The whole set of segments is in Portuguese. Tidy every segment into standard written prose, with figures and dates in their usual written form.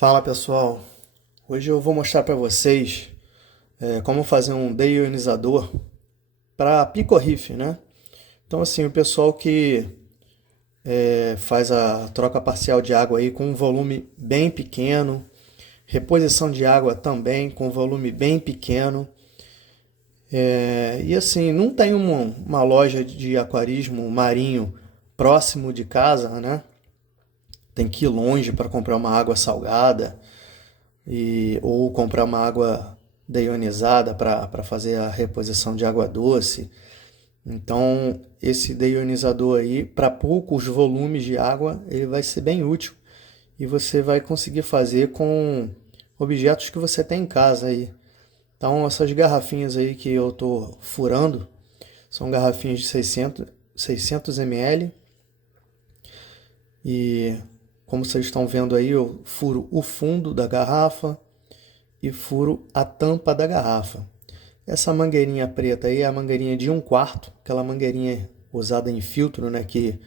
Fala pessoal, hoje eu vou mostrar para vocês como fazer um deionizador para picorrife, né? Então assim, o pessoal que faz a troca parcial de água aí com um volume bem pequeno, reposição de água também com um volume bem pequeno, e assim, não tem uma loja de aquarismo marinho próximo de casa, né? Tem que ir longe para comprar uma água salgada ou comprar uma água deionizada para fazer a reposição de água doce. Então, esse deionizador aí, para poucos volumes de água, ele vai ser bem útil e você vai conseguir fazer com objetos que você tem em casa aí. Então, essas garrafinhas aí que eu estou furando são garrafinhas de 600 ml e, como vocês estão vendo aí, eu furo o fundo da garrafa e furo a tampa da garrafa. Essa mangueirinha preta aí é a mangueirinha de 1/4, aquela mangueirinha usada em filtro, né, que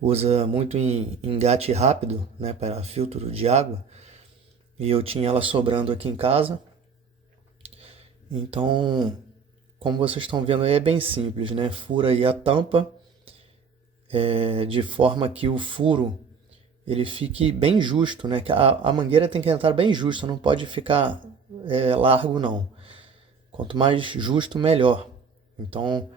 usa muito em engate rápido, né, para filtro de água. E eu tinha ela sobrando aqui em casa. Então, como vocês estão vendo aí, é bem simples, né? Fura aí a tampa de forma que o furo ele fique bem justo, né? Que a mangueira tem que entrar bem justa, não pode ficar largo não. Quanto mais justo, melhor. Então,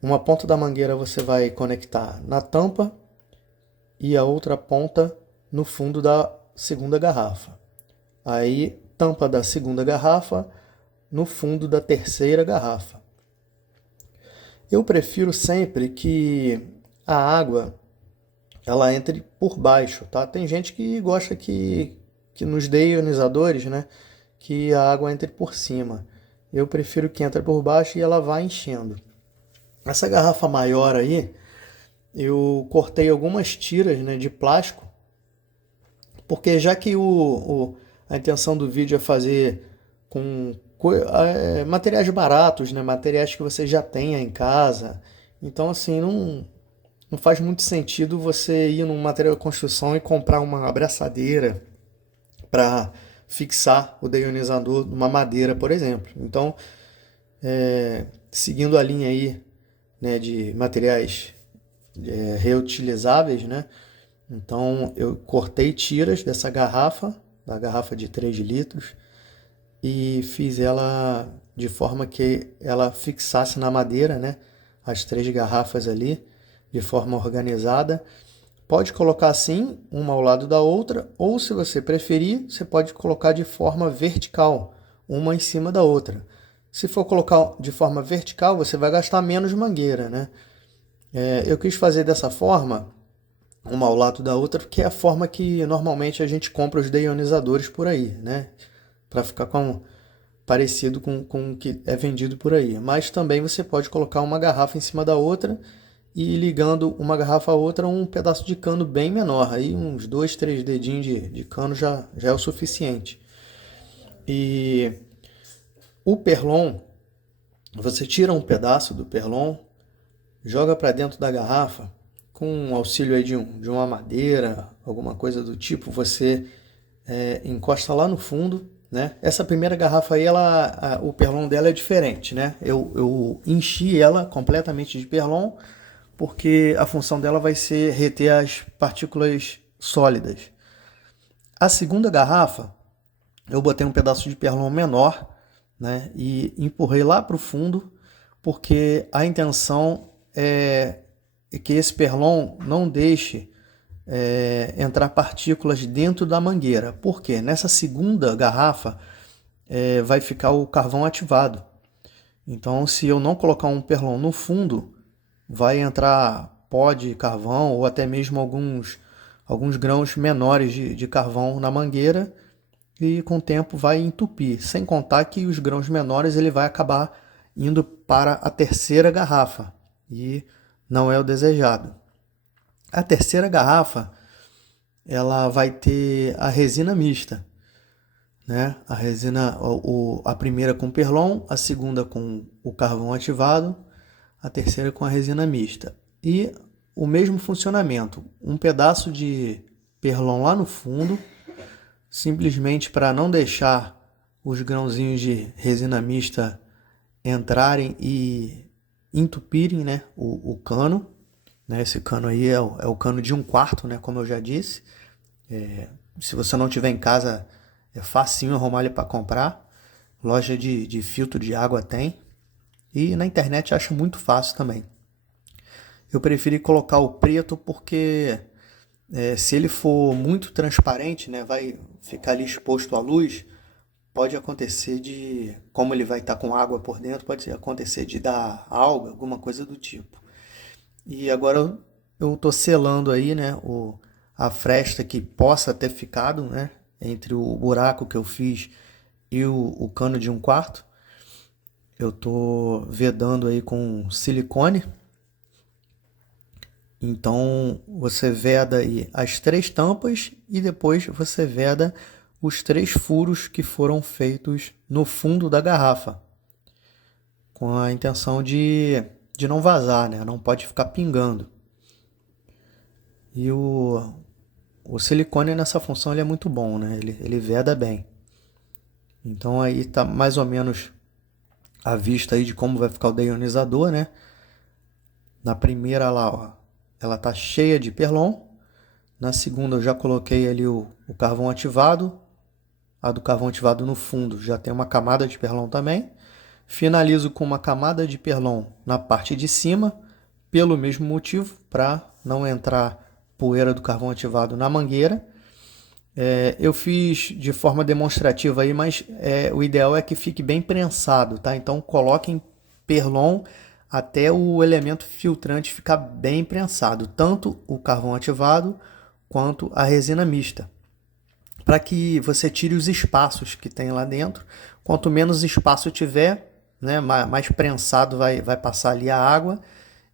uma ponta da mangueira você vai conectar na tampa e a outra ponta no fundo da segunda garrafa. Aí, tampa da segunda garrafa no fundo da terceira garrafa. Eu prefiro sempre que a água ela entre por baixo, tá? Tem gente que gosta que nos deionizadores, né, que a água entre por cima. Eu prefiro que entre por baixo e ela vá enchendo. Essa garrafa maior aí, eu cortei algumas tiras, né, de plástico, porque já que a intenção do vídeo é fazer com materiais baratos, né, materiais que você já tenha em casa, então assim, não faz muito sentido você ir num material de construção e comprar uma abraçadeira para fixar o deionizador numa madeira, por exemplo. Então, seguindo a linha aí, né, de materiais reutilizáveis, né? Então eu cortei tiras dessa garrafa, da garrafa de 3 litros, e fiz ela de forma que ela fixasse na madeira, né? As 3 garrafas ali, de forma organizada. Pode colocar assim, uma ao lado da outra, ou se você preferir, você pode colocar de forma vertical, uma em cima da outra. Se for colocar de forma vertical, você vai gastar menos mangueira, né? Eu quis fazer dessa forma, uma ao lado da outra, porque é a forma que normalmente a gente compra os deionizadores por aí, né? Para ficar parecido com o que é vendido por aí. Mas também você pode colocar uma garrafa em cima da outra e ligando uma garrafa a outra um pedaço de cano bem menor. Aí uns 2, 3 dedinhos de cano já é o suficiente. E o perlon, você tira um pedaço do perlon, joga para dentro da garrafa, com auxílio aí de uma madeira, alguma coisa do tipo, você encosta lá no fundo, né? Essa primeira garrafa aí, o perlon dela é diferente, né? Eu enchi ela completamente de perlon, porque a função dela vai ser reter as partículas sólidas. A segunda garrafa, eu botei um pedaço de perlon menor, né, e empurrei lá para o fundo, porque a intenção é que esse perlon não deixe entrar partículas dentro da mangueira. Por quê? Nessa segunda garrafa vai ficar o carvão ativado. Então, se eu não colocar um perlon no fundo, vai entrar pó de carvão ou até mesmo alguns grãos menores de carvão na mangueira e com o tempo vai entupir. Sem contar que os grãos menores ele vai acabar indo para a terceira garrafa e não é o desejado. A terceira garrafa ela vai ter a resina mista, né? A resina, a primeira com perlon, a segunda com o carvão ativado, a terceira com a resina mista. E o mesmo funcionamento, um pedaço de perlon lá no fundo simplesmente para não deixar os grãozinhos de resina mista entrarem e entupirem, né, o cano. Né? Esse cano aí é o cano de 1/4, né, como eu já disse. Se você não tiver em casa, é facinho arrumar ele para comprar. Loja de filtro de água tem. E na internet acha muito fácil também. Eu preferi colocar o preto porque se ele for muito transparente, né, vai ficar ali exposto à luz, pode acontecer de, como ele vai estar com água por dentro, pode acontecer de dar alga, alguma coisa do tipo. E agora eu estou selando aí, né, a fresta que possa ter ficado, né, entre o buraco que eu fiz e o cano de 1/4. Eu estou vedando aí com silicone. Então você veda aí as 3 tampas e depois você veda os 3 furos que foram feitos no fundo da garrafa, com a intenção de não vazar, né? Não pode ficar pingando. E o silicone nessa função ele é muito bom, né? Ele veda bem. Então aí tá mais ou menos a vista aí de como vai ficar o deionizador, né? Na primeira lá, ó, ela tá cheia de perlon. Na segunda eu já coloquei ali o carvão ativado. A do carvão ativado no fundo já tem uma camada de perlon também. Finalizo com uma camada de perlon na parte de cima, pelo mesmo motivo, para não entrar poeira do carvão ativado na mangueira. Eu fiz de forma demonstrativa aí, mas o ideal é que fique bem prensado, tá? Então coloquem perlon até o elemento filtrante ficar bem prensado, tanto o carvão ativado quanto a resina mista, para que você tire os espaços que tem lá dentro. Quanto menos espaço tiver, né, mais prensado vai passar ali a água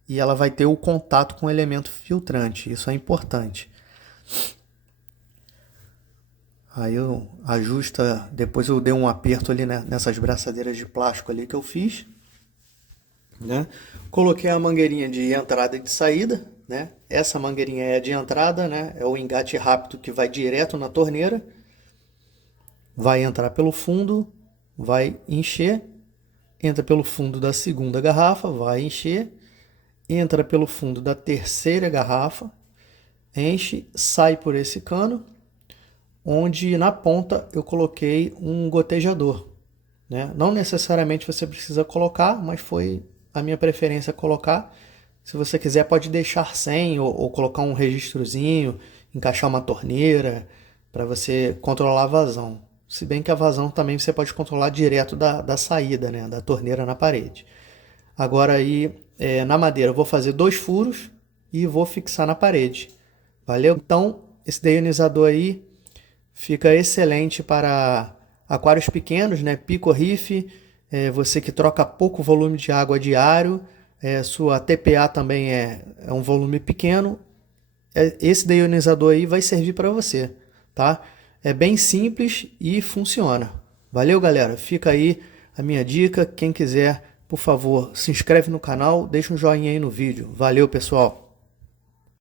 e ela vai ter o contato com o elemento filtrante. Isso é importante. Aí eu ajusto, depois eu dei um aperto ali, né, nessas braçadeiras de plástico ali que eu fiz, né? Coloquei a mangueirinha de entrada e de saída, né? Essa mangueirinha é de entrada, né? É o engate rápido que vai direto na torneira, vai entrar pelo fundo, vai encher, entra pelo fundo da segunda garrafa, vai encher, entra pelo fundo da terceira garrafa, enche, sai por esse cano, onde na ponta eu coloquei um gotejador, né? Não necessariamente você precisa colocar, mas foi a minha preferência colocar. Se você quiser pode deixar sem ou colocar um registrozinho, encaixar uma torneira para você controlar a vazão. Se bem que a vazão também você pode controlar direto da saída, né? Da torneira na parede. Agora aí na madeira eu vou fazer 2 furos e vou fixar na parede. Valeu? Então esse deionizador aí fica excelente para aquários pequenos, né? Pico-riff, você que troca pouco volume de água diário, sua TPA também é um volume pequeno, esse deionizador aí vai servir para você, tá? É bem simples e funciona. Valeu, galera? Fica aí a minha dica. Quem quiser, por favor, se inscreve no canal, deixa um joinha aí no vídeo. Valeu, pessoal!